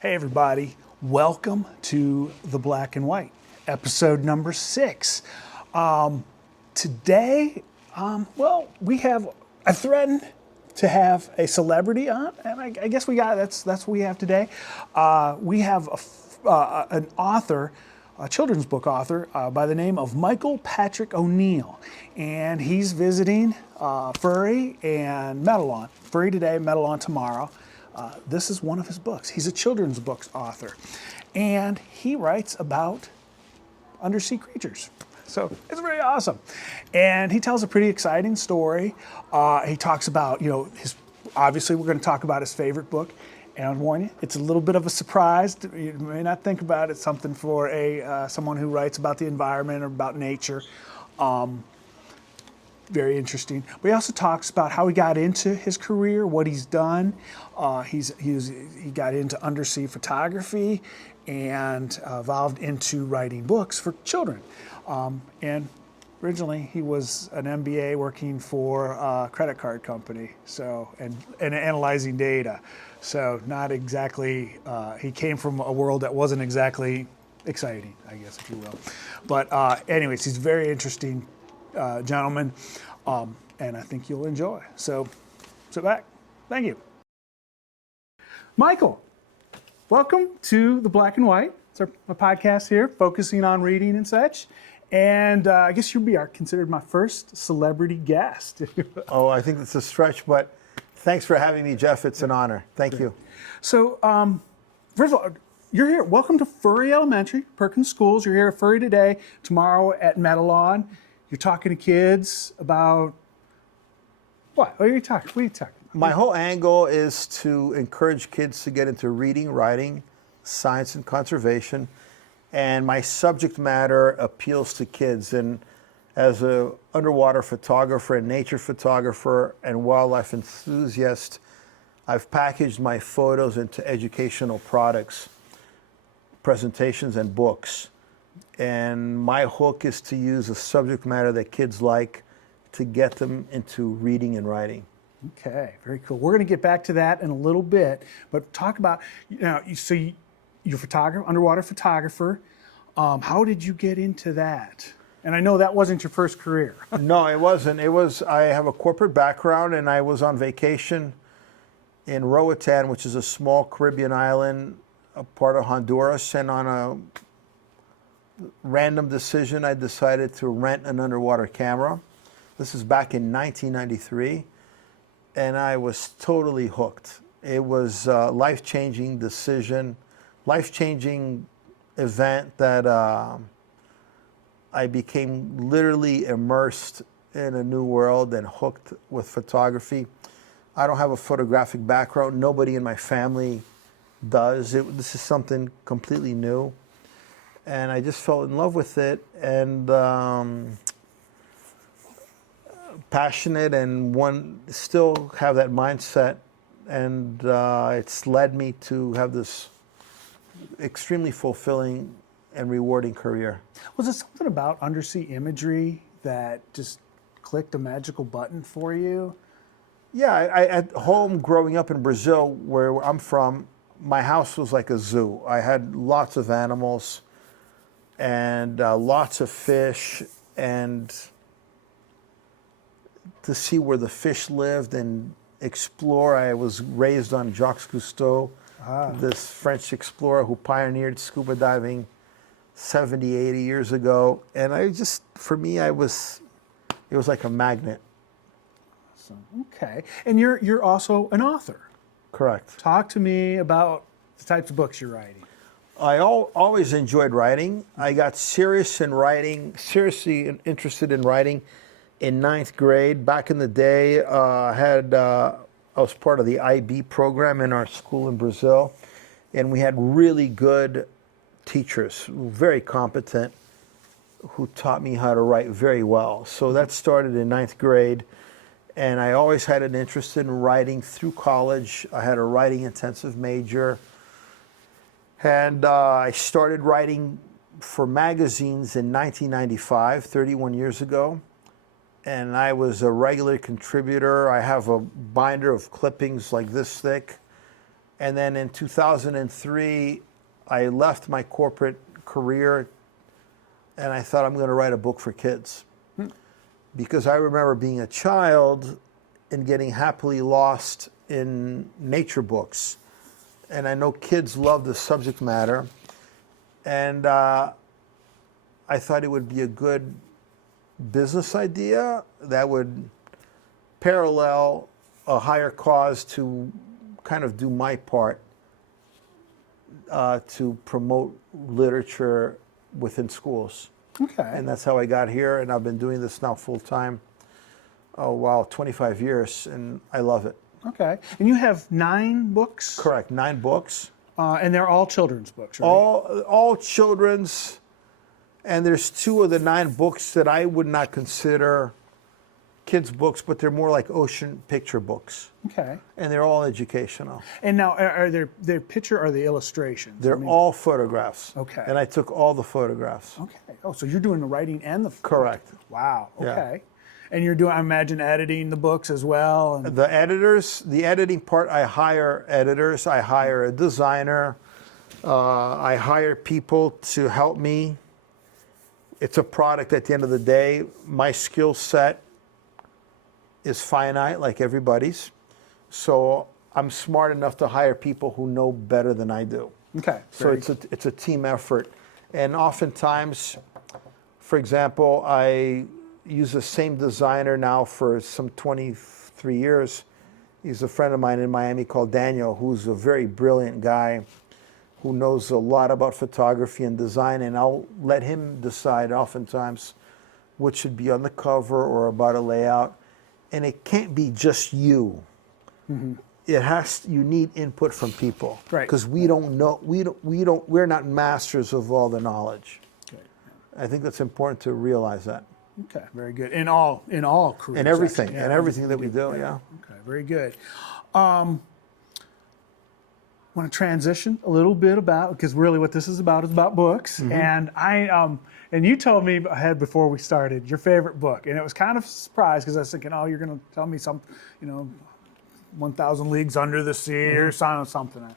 Hey everybody, welcome to The Black and White, episode number 6. Today, I threatened to have a celebrity on, and I guess that's what we have today. We have an author, a children's book author by the name of Michael Patrick O'Neill, and he's visiting Furry and Meadowlawn. Furry today, Meadowlawn tomorrow. This is one of his books. He's a children's books author, and he writes about undersea creatures. So it's very awesome. And he tells a pretty exciting story. He talks about, obviously we're going to talk about his favorite book. And I'll warn you, it's a little bit of a surprise. You may not think about it, something for someone who writes about the environment or about nature. Very interesting. But he also talks about how he got into his career, what he's done. He got into undersea photography and evolved into writing books for children. And originally he was an MBA working for a credit card company, and analyzing data. So not exactly, he came from a world that wasn't exactly exciting, I guess, if you will. But anyways, he's a very interesting gentleman, and I think you'll enjoy. So sit back. Thank you. Michael, welcome to The Black and White. It's our podcast here, focusing on reading and such. And I guess you'll be considered my first celebrity guest. Oh, I think it's a stretch, but thanks for having me, Jeff. It's an honor. Thank you. So, first of all, you're here. Welcome to Furry Elementary, Perkins Schools. You're here at Furry today, tomorrow at Meadowlawn. You're talking to kids about what? What are you talking? My whole angle is to encourage kids to get into reading, writing, science, and conservation. And my subject matter appeals to kids. And as an underwater photographer and nature photographer and wildlife enthusiast, I've packaged my photos into educational products, presentations, and books. And my hook is to use a subject matter that kids like to get them into reading and writing. Okay, very cool. We're going to get back to that in a little bit, but talk about, you're a photographer, underwater photographer. How did you get into that? And I know that wasn't your first career. No, it wasn't. I have a corporate background, and I was on vacation in Roatan, which is a small Caribbean island, a part of Honduras, and on a random decision, I decided to rent an underwater camera. This is back in 1993, and I was totally hooked. It was a life-changing decision, life-changing event that I became literally immersed in a new world and hooked with photography. I don't have a photographic background. Nobody in my family does. This is something completely new. And I just fell in love with it, and passionate, and still have that mindset. And it's led me to have this extremely fulfilling and rewarding career. Was there something about undersea imagery that just clicked a magical button for you? Yeah, at home growing up in Brazil, where I'm from, my house was like a zoo. I had lots of animals and lots of fish, and to see where the fish lived and explore. I was raised on Jacques Cousteau, this French explorer who pioneered scuba diving 70, 80 years ago. And for me, it was like a magnet. Awesome. Okay. And you're also an author. Correct. Talk to me about the types of books you're writing. I always enjoyed writing. I got seriously interested in writing in 9th grade. Back in the day, I was part of the IB program in our school in Brazil, and we had really good teachers, very competent, who taught me how to write very well. So that started in 9th grade, and I always had an interest in writing through college. I had a writing intensive major, and I started writing for magazines in 1995, 31 years ago. And I was a regular contributor. I have a binder of clippings like this thick And then in 2003, I left my corporate career and I thought I'm going to write a book for kids. Because I remember being a child and getting happily lost in nature books. And I know kids love the subject matter. And I thought it would be a good business idea that would parallel a higher cause to kind of do my part to promote literature within schools. Okay. And that's how I got here, and I've been doing this now full time. Oh wow, 25 years, and I love it. Okay. And you have 9 books? Correct, 9 books. And they're all children's books, right? All children's, and there's 2 of the 9 books that I would not consider kids' books, but they're more like ocean picture books. Okay. And they're all educational. And now, are their picture or the illustrations? They're all photographs. Okay. And I took all the photographs. Okay. Oh, so you're doing the writing and the... Correct. Wow. Yeah. Okay. And you're doing, I imagine, editing the books as well. And... The editors, the editing part, I hire editors. I hire a designer. I hire people to help me. It's a product at the end of the day. My skill set is finite, like everybody's. So I'm smart enough to hire people who know better than I do. Okay. So it's a team effort. And oftentimes, for example, I use the same designer now for some 23 years. He's a friend of mine in Miami called Daniel, who's a very brilliant guy who knows a lot about photography and design, and I'll let him decide oftentimes what should be on the cover or about a layout. And it can't be just you. Mm-hmm. You need input from people. Right. Because we don't know, we're not masters of all the knowledge. Okay. I think that's important to realize that. Okay, very good. In all careers. And everything, actually. Yeah, and everything that we do, yeah. Okay, very good. Want to transition a little bit about, because really what this is about books. Mm-hmm. And and you told me ahead before we started your favorite book, and it was kind of a surprise because I was thinking, oh, you're going to tell me some, 1,000 Leagues Under the Sea or something.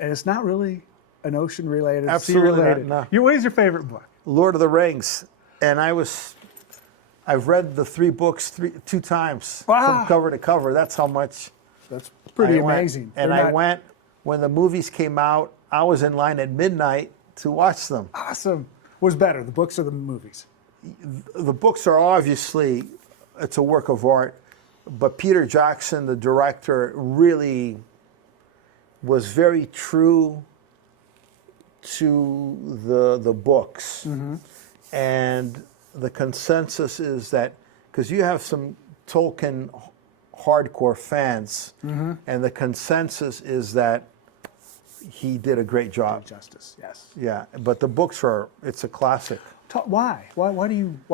And it's not really an ocean related, Absolutely sea related. not, no. What is your favorite book? Lord of the Rings, and I've read the 3 books 2 times from cover to cover. That's how much. That's pretty amazing. I went when the movies came out. I was in line at midnight to watch them. Awesome. What's better, the books or the movies? The books are obviously, it's a work of art, but Peter Jackson, the director, really was very true to the books. Mm-hmm. And the consensus is that, because you have some Tolkien hardcore fans, mm-hmm. and the consensus is that he did a great job. Justice, yes. Yeah, but the books it's a classic. Why? What did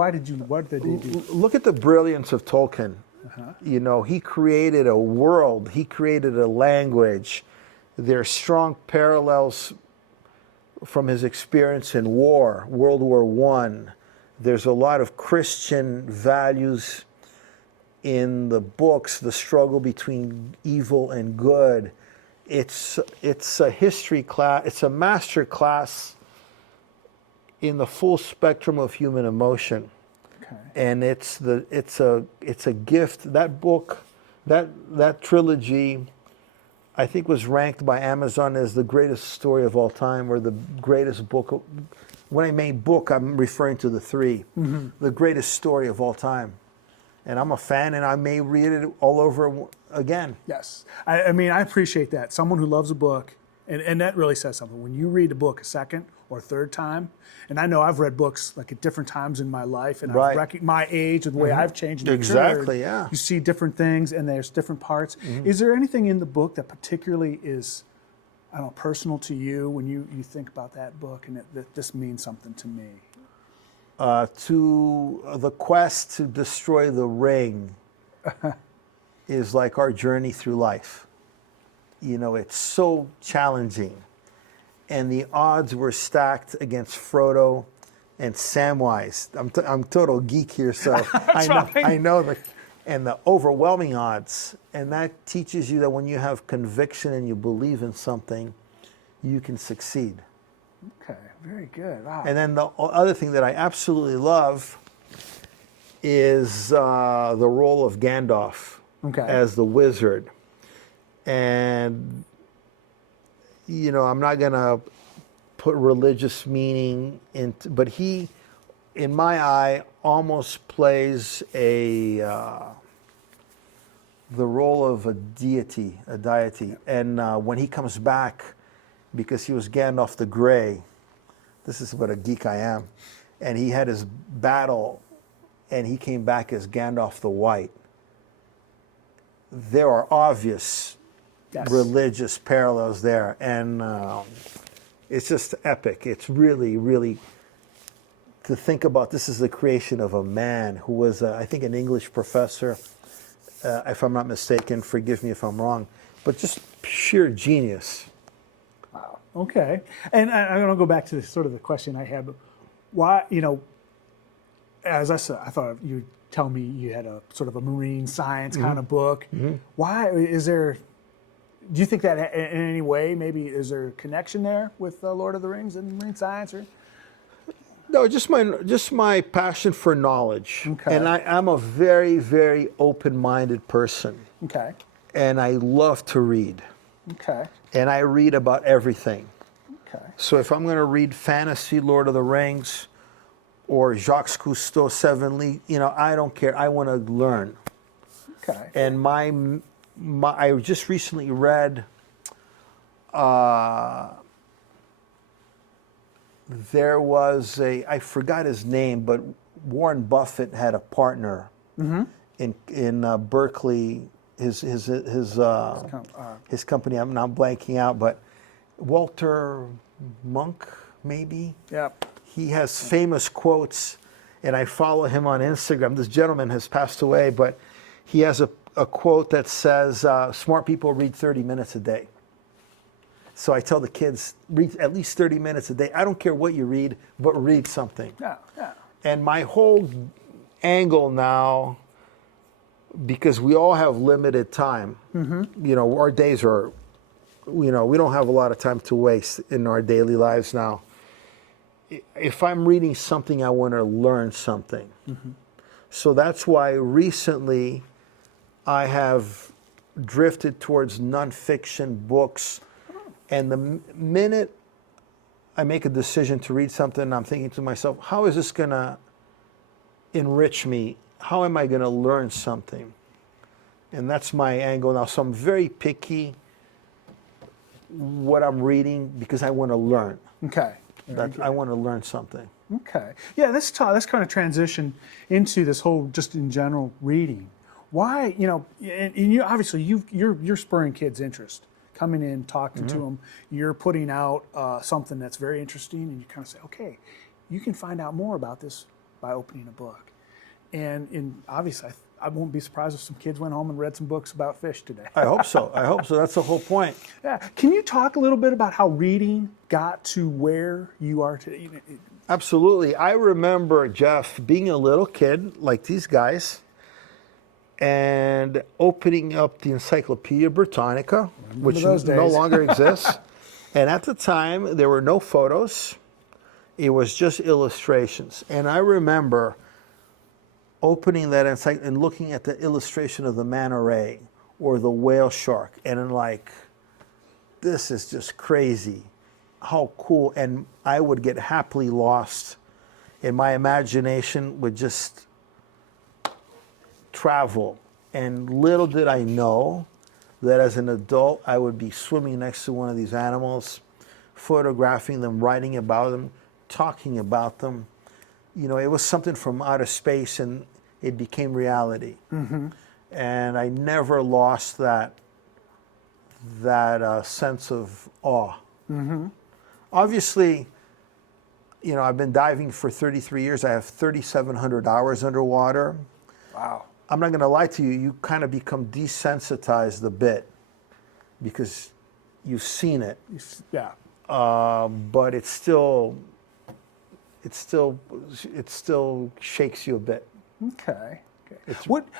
they do? Look at the brilliance of Tolkien. Uh-huh. He created a world, he created a language. There are strong parallels from his experience in war, World War I. There's a lot of Christian values in the books, the struggle between evil and good. It's a history class, it's a master class in the full spectrum of human emotion. Okay. And it's a gift. That book, that trilogy, I think was ranked by Amazon as the greatest story of all time, or the greatest book. When I mean book, I'm referring to the 3, mm-hmm. the greatest story of all time. And I'm a fan, and I may read it all over again. Yes. I mean, I appreciate that. Someone who loves a book, and that really says something. When you read a book a second or third time, and I know I've read books like at different times in my life, and right. I've recognized my age and the way mm-hmm. I've changed. And exactly, yeah. You see different things, and there's different parts. Mm-hmm. Is there anything in the book that particularly is, I don't know, personal to you when you think about that book, and that this means something to me? To the quest to destroy the ring is like our journey through life. It's so challenging. And the odds were stacked against Frodo and Samwise. I'm total geek here, so I know and the overwhelming odds. And that teaches you that when you have conviction and you believe in something, you can succeed. Okay, very good. Wow. And then the other thing that I absolutely love is the role of Gandalf as the wizard. And, you know, I'm not going to put religious meaning into, but he, in my eye, almost plays the role of a deity. And when he comes back, because he was Gandalf the Grey, this is what a geek I am, and he had his battle, and he came back as Gandalf the White. There are obvious religious parallels there, and it's just epic. It's really, really, to think about, this is the creation of a man who was, I think, an English professor, if I'm not mistaken, forgive me if I'm wrong, but just sheer genius. Wow. Okay. And I'm going to go back to sort of the question I had. But why, you know, as I said, I thought you'd tell me you had a sort of a marine science kind of book. Why is there, do you think that in any way, maybe is there a connection there with Lord of the Rings and marine science? Or? No, just my passion for knowledge. Okay. And I'm a very, very open-minded person. Okay. And I love to read. Okay. And I read about everything. Okay. So if I'm going to read fantasy, Lord of the Rings, or Jacques Cousteau, Seven Leagues, you know, I don't care. I want to learn. Okay. And I just recently read, there was I forgot his name, but Warren Buffett had a partner in Berkeley. His company. I'm now blanking out, but Walter Monk, maybe. Yep. He has famous quotes, and I follow him on Instagram. This gentleman has passed away, but he has a quote that says, "Smart people read 30 minutes a day." So I tell the kids, read at least 30 minutes a day. I don't care what you read, but read something. Yeah. Yeah. And my whole angle now, because we all have limited time, you know, our days are, you know, we don't have a lot of time to waste in our daily lives now. If I'm reading something, I want to learn something. So that's why recently I have drifted towards nonfiction books. And the minute I make a decision to read something, I'm thinking to myself, how is this going to enrich me? How am I going to learn something? And that's my angle now. So I'm very picky what I'm reading because I want to learn. Okay. I want to learn something. Okay. Yeah, let's kind of transition into this whole, just in general, reading. Why, you know, and you obviously you're spurring kids' interest, coming in, talking to them. You're putting out something that's very interesting, and you kind of say, okay, you can find out more about this by opening a book. And obviously, I won't be surprised if some kids went home and read some books about fish today. I hope so. That's the whole point. Yeah. Can you talk a little bit about how reading got to where you are today? Absolutely. I remember, Jeff, being a little kid like these guys and opening up the Encyclopedia Britannica, which no longer exists. And at the time, there were no photos. It was just illustrations. And I remember opening that and looking at the illustration of the manta ray or the whale shark, and I'm like, this is just crazy. How cool. And I would get happily lost, and my imagination would just travel. And little did I know that as an adult, I would be swimming next to one of these animals, photographing them, writing about them, talking about them. You know, it was something from outer space, and it became reality. And I never lost that sense of awe. Obviously, you know, I've been diving for 33 years. I have 3,700 hours underwater. Wow. I'm not going to lie to you. You kind of become desensitized a bit because you've seen it. Yeah. But it still shakes you a bit. Okay.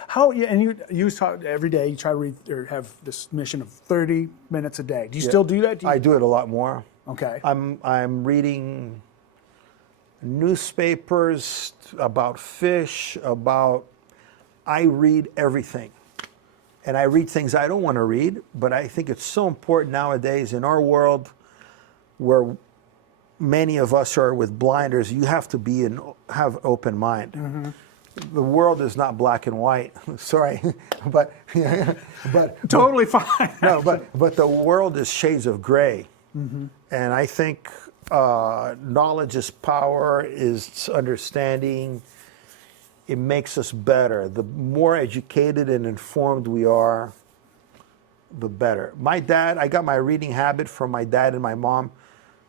How? Yeah, and you talk every day. You try to read or have this mission of 30 minutes a day. Do you still do that? I do it a lot more. Okay. I'm reading newspapers about fish, I read everything. And I read things I don't want to read, but I think it's so important nowadays in our world where many of us are with blinders. You have to have open mind. Mm-hmm. The world is not black and white. Sorry, but totally fine. No, but the world is shades of gray, mm-hmm. And I think knowledge is power, is understanding. It makes us better. The more educated and informed we are, the better. My dad, I got my reading habit from my dad and my mom.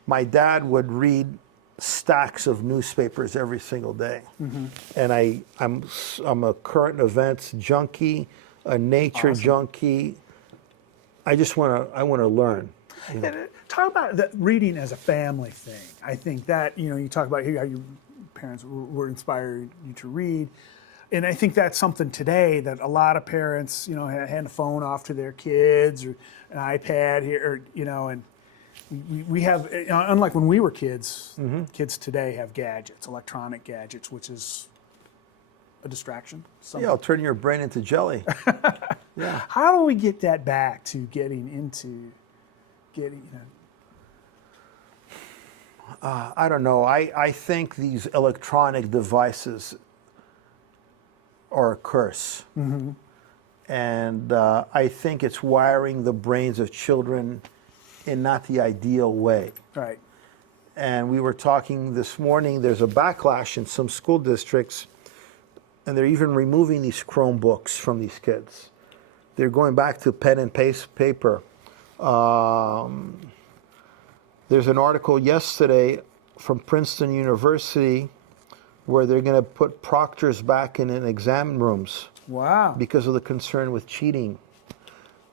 My dad would read stacks of newspapers every single day. Mm-hmm. And I'm a current events junkie, a nature junkie. I want to learn. You know? Talk about that reading as a family thing. I think that, you talk about how your parents were inspired you to read. And I think that's something today that a lot of parents, hand a phone off to their kids or an iPad here, and we have, unlike when we were kids, mm-hmm. Kids today have gadgets, electronic gadgets, which is a distraction. Yeah, it'll turn your brain into jelly. Yeah. How do we get that back to getting, I don't know. I think these electronic devices are a curse. Mm-hmm. And I think it's wiring the brains of children in not the ideal way. Right. And we were talking this morning, there's a backlash in some school districts, and they're even removing these Chromebooks from these kids. They're going back to pen and paper. There's an article yesterday from Princeton University where they're going to put proctors back in exam rooms. Wow. Because of the concern with cheating.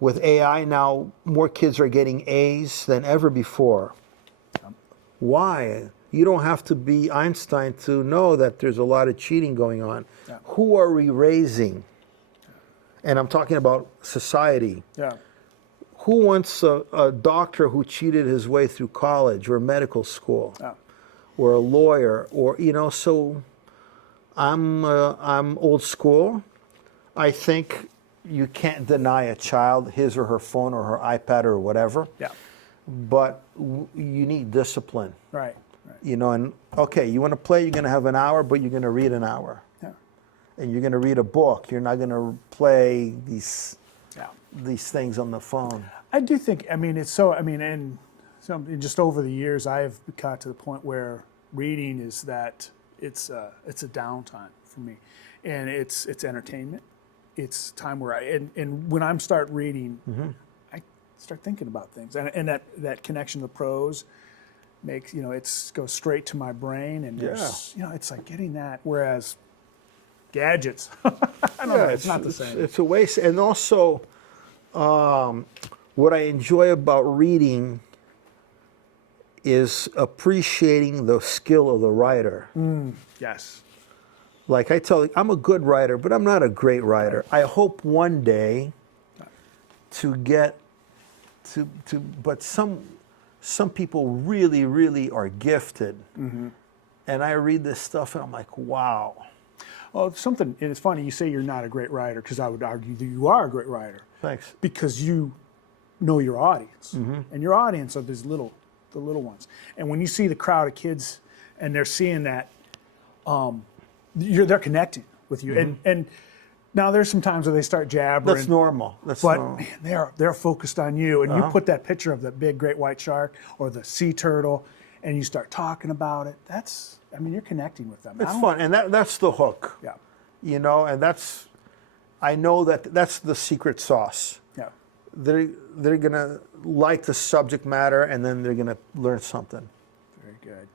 With AI now, more kids are getting A's than ever before. Why? You don't have to be Einstein to know that there's a lot of cheating going on. Yeah. Who are we raising? And I'm talking about society. Yeah. Who wants a doctor who cheated his way through college or medical school, or a lawyer, or So, I'm old school. I think you can't deny a child his or her phone or her iPad or whatever. Yeah. But you need discipline. Right. And okay, you want to play, you're going to have an hour, but you're going to read an hour. Yeah. And you're going to read a book. You're not going to play these things on the phone. I do think, it's so, and just over the years, I've got to the point where reading is that it's a downtime for me. And it's entertainment. It's time where and when I start reading, mm-hmm. I start thinking about things. And that connection to prose makes, it goes straight to my brain. And there's, it's like getting that. Whereas gadgets, I don't know, it's not the same. It's a waste. And also, what I enjoy about reading is appreciating the skill of the writer. Yes. Like I tell you, I'm a good writer, but I'm not a great writer. I hope one day to get to but some people really, really are gifted. Mm-hmm. And I read this stuff and I'm like, wow. Well, and it's funny, you say you're not a great writer, because I would argue that you are a great writer. Thanks. Because you know your audience. Mm-hmm. And your audience are the little ones. And when you see the crowd of kids and they're seeing that, they're connecting with you. Mm-hmm. And now there's some times where they start jabbering. That's normal. But man, they're focused on you. And you put that picture of the big great white shark or the sea turtle and you start talking about it. You're connecting with them. It's fun. And that's the hook. Yeah. And I know that's the secret sauce. Yeah. They're going to like the subject matter, and then they're going to learn something. Very good.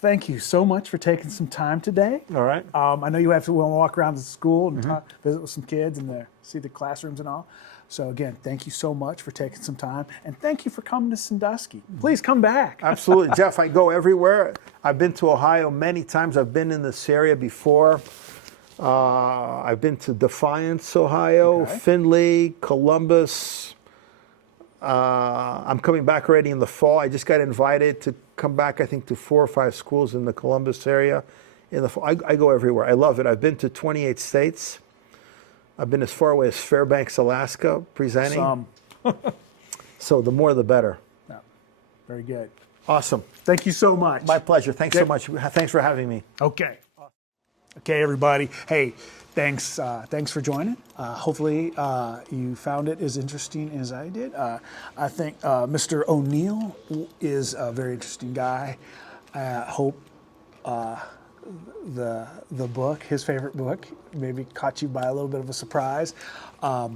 Thank you so much for taking some time today. All right. I know you have to walk around the school and visit with some kids and see the classrooms and all. So again, thank you so much for taking some time, and thank you for coming to Sandusky. Please come back. Absolutely, Jeff. I go everywhere. I've been to Ohio many times. I've been in this area before. I've been to Defiance, Ohio, Okay. Findlay, Columbus. I'm coming back already in the fall. I just got invited to come back, I think, to 4 or 5 schools in the Columbus area. In the fall. I go everywhere. I love it. I've been to 28 states. I've been as far away as Fairbanks, Alaska, presenting. Some. So the more the better. Yeah. Very good. Awesome. Thank you so much. My pleasure. Thanks so much. Thanks for having me. Okay. Okay, everybody. Hey, thanks for joining. Hopefully you found it as interesting as I did. I think Mr. O'Neill is a very interesting guy. I hope the book, his favorite book, maybe caught you by a little bit of a surprise. I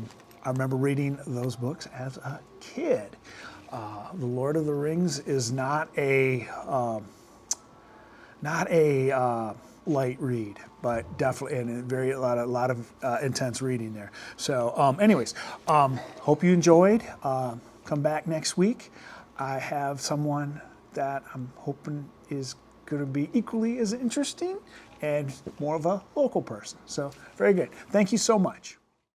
remember reading those books as a kid. The Lord of the Rings is not a light read, but definitely and a lot of intense reading there. So, anyways, hope you enjoyed. Come back next week. I have someone that I'm hoping is going to be equally as interesting and more of a local person. So, very good. Thank you so much.